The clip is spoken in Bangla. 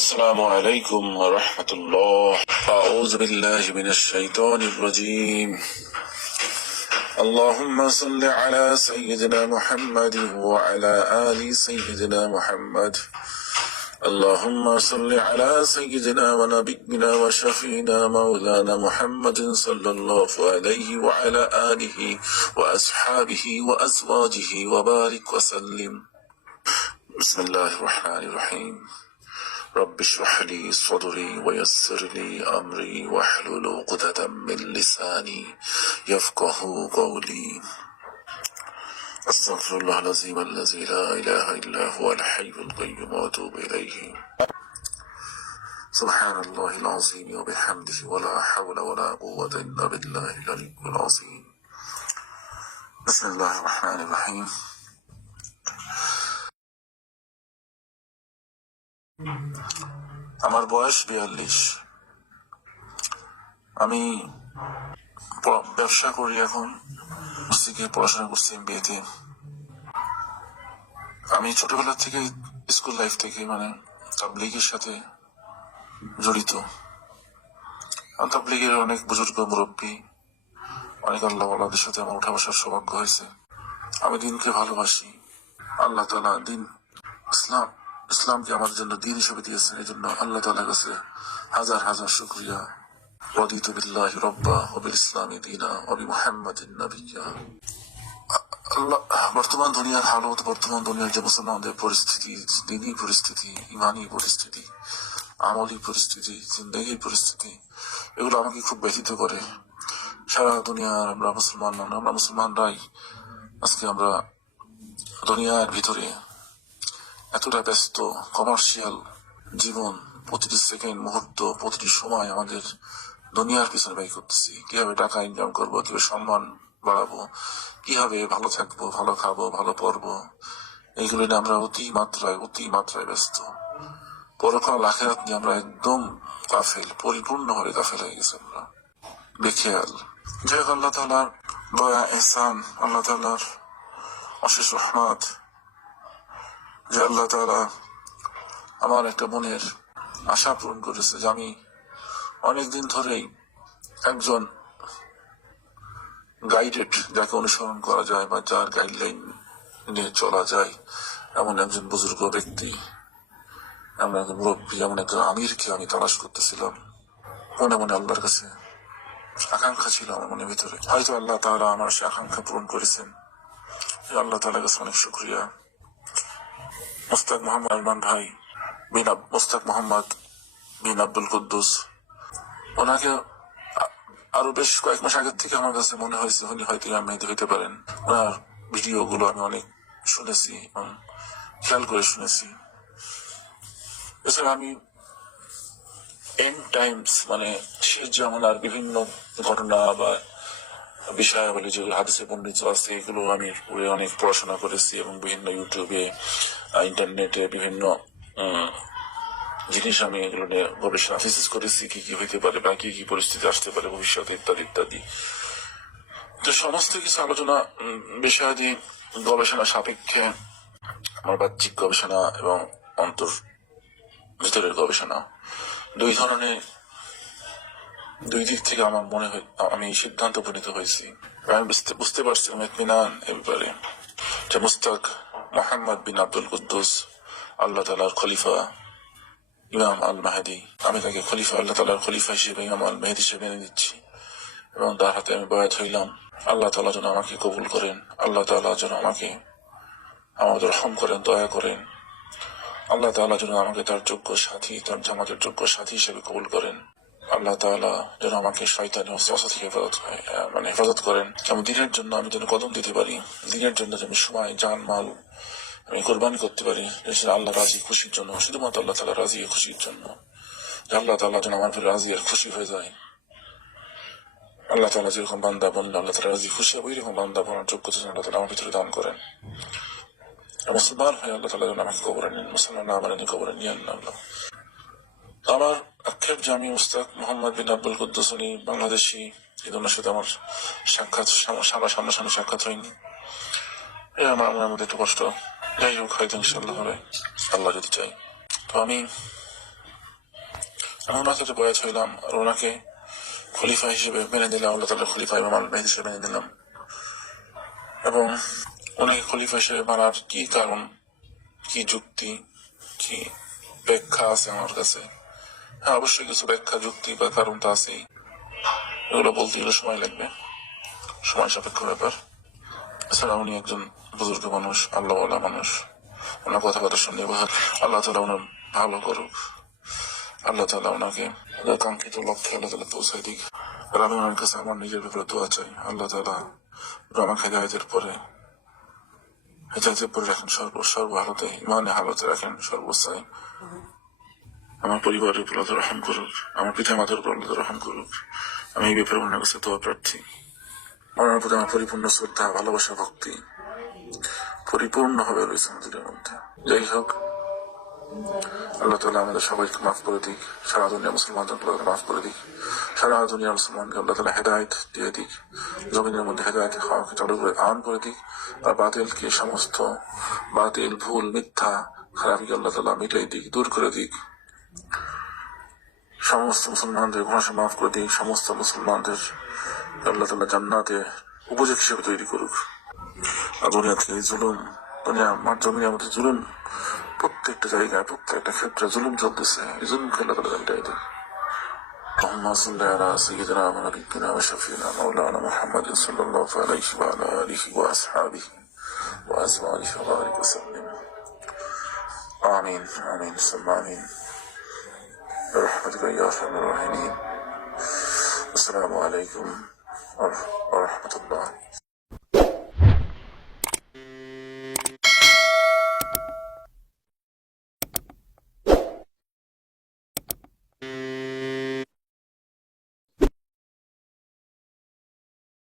السلام عليكم ورحمة الله. أعوذ بالله من الشيطان الرجيم. اللهم صل على سيدنا محمد وعلى آل سيدنا محمد. اللهم صل على سيدنا ونبينا وشفينا مولانا محمد صلى الله عليه وعلى آله وأصحابه وأزواجه وبارك وسلم. بسم الله الرحمن الرحيم. رب اشرح لي صدري ويسر لي أمري واحلل عقدة من لساني يفقه قولي. أستغفر الله العظيم الذي لا إله إلا هو الحي القيوم وأتوب إليه. سبحان الله العظيم وبحمده ولا حول ولا قوة إلا بالله العلي العظيم. بسم الله الرحمن الرحيم. আমার বয়স 42। আমি ব্যবসা করি, এখন পড়াশোনা করছি MBA-তে। আমি ছোটবেলা থেকে স্কুল লাইফ থেকে তাবলীগের সাথে জড়িত। তাবলীগের অনেক বুজুর্গ মুরব্বী, অনেক আল্লাহওয়ালাদের সাথে আমার উঠা বসার সৌভাগ্য হয়েছে। আমি দিনকে ভালোবাসি। আল্লাহ তাআলা দিন ইসলামকে আমার জন্য দিন হিসেবে দিয়েছেন, এই জন্য আল্লাহ তাআলার কাছে হাজার হাজার শুকরিয়া। রাদিতু বিল্লাহি রাব্বা ওয়া বিল ইসলামি দীনা ওয়া বি মুহাম্মাদিন নাবিয়্যা। বর্তমান দুনিয়ার হালত, বর্তমান দুনিয়ার যে মুসলমানদের পরিস্থিতি, দিনী পরিস্থিতি, ইমানি পরিস্থিতি, আমলি পরিস্থিতি, জিন্দেগির পরিস্থিতি, এগুলো আমাকে খুব ব্যথিত করে। সারা দুনিয়ার আমরা মুসলমানরাই আজকে আমরা দুনিয়ার ভিতরে এতটা ব্যস্ত, কমার্শিয়াল জীবন, প্রতিটি সেকেন্ড, মুহূর্ত, প্রতিটি সময় আমাদের দুনিয়ার পিছনে ব্যয় করতেছি। কিভাবে টাকা ইনকাম করবো, কিভাবে সম্মান বাড়াবো, কিভাবে ভালো থাকবো, ভালো খাবো, ভালো পড়বো, এইগুলো নিয়ে আমরা অতি মাত্রায় ব্যস্ত। পরকাল আখিরাত নিয়ে আমরা একদম গাফেল, পরিপূর্ণভাবে গাফেল হয়ে গেছি আমরা, বেখেয়াল। যাই হোক, আল্লাহ তাআলার দয়া, ইহসান, আল্লাহ তাআলার অশেষ রহমত যে আল্লাহ তাআলা আমার একটা মনের আশা পূরণ করেছে, যে আমি অনেকদিন ধরেই একজন গাইডেড, যাকে অনুসরণ করা যায় বা যার গাইডলাইন নিয়ে চলা যায় এমন একজন বুজুর্গ ব্যক্তি, এমন একজন মুরব্বী, এমন একজন আমিরকে আমি তালাশ করতেছিলাম। মনে মনে আল্লাহর কাছে আকাঙ্ক্ষা ছিল আমার মনের ভিতরে। হয়তো আল্লাহ তাআলা আমার সে আকাঙ্ক্ষা পূরণ করেছেন। আল্লাহ তাআলার কাছে অনেক শুকরিয়া। মুস্তাক মোহাম্মদ আলমান ভাই মুস্তাক মোহাম্মদ বিন আব্দুল কুদ্দুস, ওনাকে আরো বেশ কয়েক মাস আগের থেকে আমার কাছে মনে হয়েছে উনি হয়তো ইমাম মেহেদী হইতে পারেন। ওনার ভিডিও গুলো আমি অনেক শুনেছি এবং খেয়াল করে শুনেছি। এছাড়া আমি এন্ড টাইমস শেষ জামানার বিভিন্ন ঘটনা বা বিষয়াবলী যেগুলো হাদিসে বর্ণিত আছে, এগুলো আমি অনেক পড়াশোনা করেছি এবং বিভিন্ন ইউটিউবে, ইন্টারনেটে বিভিন্ন জিনিস আমি এগুলো নিয়ে গবেষণা থিসিস করেছি, কি কি হইতে পারে বা কি কি পরিস্থিতি আসতে পারে ভবিষ্যতে, ইত্যাদি ইত্যাদি। তো সমস্ত কিছু আলোচনা বিষয়াদি গবেষণা সাপেক্ষে আমার বাহ্যিক গবেষণা এবং অন্তর ভিতরের গবেষণা দুই দিক থেকে আমার মনে হয় আমি সিদ্ধান্ত উপনীত হয়েছি। আমি বুঝতে পারছি ইতমিনান এ ব্যাপারে যে মুস্তাক মোহাম্মদ বিন আব্দুল কুদ্দুস আল্লাহ তাআলার খলিফা ইমাম আল মেহেদী, আমি তাকে আল্লাহ তাআলার খলিফা হিসেবে, ইমাম আল মেহেদী হিসেবে মেনে নিচ্ছি এবং তার হাতে আমি বয়াত হইলাম। আল্লাহ তাআলা যেন আমাকে কবুল করেন, আল্লাহ তাআলা যেন আমাকে আমাদের রহম করেন, দয়া করেন। আল্লাহ তাআলা যেন আমাকে তার যোগ্য সাথী, তার জামাতের যোগ্য সাথী হিসেবে কবুল করেন। আল্লাহ তাআলা যেন আমাকে শয়তানি ওয়াসওয়াসা থেকে হেফাজত করেন। আমি দিনের জন্য আমি যেন কদম দিতে পারি, দিনের জন্য যেন সময়, জান, মাল আমি কোরবানি করতে পারি, আল্লাহ রাজি খুশির জন্য, শুধুমাত্র আল্লাহ তাআলা রাজি খুশির জন্য। আল্লাহ তাআলা যেন আমার উপরে রাজি আর খুশি হয়ে যায়। আল্লাহ তাআলা যেরকম বান্দা বললে আল্লাহ তাআলা রাজি খুশি হবে, এরকম বান্দা বলার যোগ্যতা যেন আল্লাহ তাআলা আমার ভিতরে দান করেন। মুসলমান হয়ে আল্লাহ তাআলা যেন আমাকে কবরে নেন, মুসলমান না বানানি কবরে নিয়ে আল্লাহ। আমার আক্ষেপ যে আমি মুস্তাক মোহাম্মদ বিন আব্দুল কুদ্দুস, উনি বাংলাদেশি, এই জন্য সাথে আমার সামনাসামনি সাক্ষাৎ হয়নি। আমার মনের মধ্যে একটু কষ্ট। যাই হোক, হয়তো ইনশাআল্লাহ হবে, আল্লাহ যদি চাই। তো আমি আমি ওনাকে একটু বয়াত হইলাম আর ওনাকে খলিফা হিসেবে মেনে নিলাম, আল্লাহ তাআলা খলিফা ইমাম আল মেহেদী হিসেবে মেনে নিলাম। এবং ওনাকে খলিফা হিসেবে মানার কি কারণ, কি যুক্তি, কি ব্যাখ্যা আছে আমার কাছে? হ্যাঁ, অবশ্যই কিছু ব্যাখ্যা, যুক্তি বা কারণ তো আছেই। এগুলো বলতে গেলে সময় লাগবে, সময় সাপেক্ষ ব্যাপার। এছাড়া উনি একজন বুজুর্গ মানুষ, আল্লাহওয়ালা মানুষ। ওনার কথা শুনে আল্লাহ তাআলা ওনার ভালো করুক, আল্লাহ তাআলা ওনাকে কাঙ্ক্ষিত লক্ষ্যে আল্লাহ তাআলা পৌঁছায় দিক। আর আমি ওনার কাছে আমার নিজের ব্যাপারে দোয়া চাই, আল্লাহ তাআলা আমাকে হেদায়েতের পরে রাখেন, সর্ব হালতে, ইমানে হালতে রাখেন সর্বোচ্চায়। আমার পরিবারের উপর আল্লাহ রহম করুক, আমার পিতা মাতার উপর আল্লাহ রহম করুক। আমি এই ব্যাপারে ওনার কাছে দোয়া প্রার্থী। ওনার প্রতি আমার পরিপূর্ণ শ্রদ্ধা, ভালোবাসা, ভক্তি পরিপূর্ণ ভাবে রয়েছে আমাদের মধ্যে। যাই হোক, আল্লাহ তাআলা আমাদের সবাইকে মাফ করে দিক, সারা দুনিয়া মুসলমানদের মাফ করে দিক, সারা দুনিয়া মুসলমানকে আল্লাহ তাআলা হেদায়েত দিয়ে দিক, জমিনের মধ্যে হেদায়েত হক চালু করে আন করে দিক। আর বাতিলকে, সমস্ত বাতিল, ভুল, মিথ্যা, খারাপকে আল্লাহ তাআলা মিটাই দিক, দূর করে দিক। সমস্ত মুসলমানদের গুনাহ মাফ করে দিক, সমস্ত মুসলমানদের আল্লাহ তাআলা জান্নাতে উপযোগী হিসেবে তৈরি করুক। আর দুনিয়া থেকে জুলুম, জমিনের মধ্যে জুলুম, প্রত্যেকটা জায়গায়, প্রত্যেকটা ক্ষেত্রে জুলুম চলতেছে, এই জুলুমকে আল্লাহ তাআলা মিটাই দিক। اللهم صل على سيدنا ونبينا وشفينا مولانا محمد صلى الله عليه وعلى آله وأصحابه وأزواجه وبارك وسلم. آمين آمين ثم آمين برحمتك يا أرحم الراحمين. السلام عليكم ورحمة الله.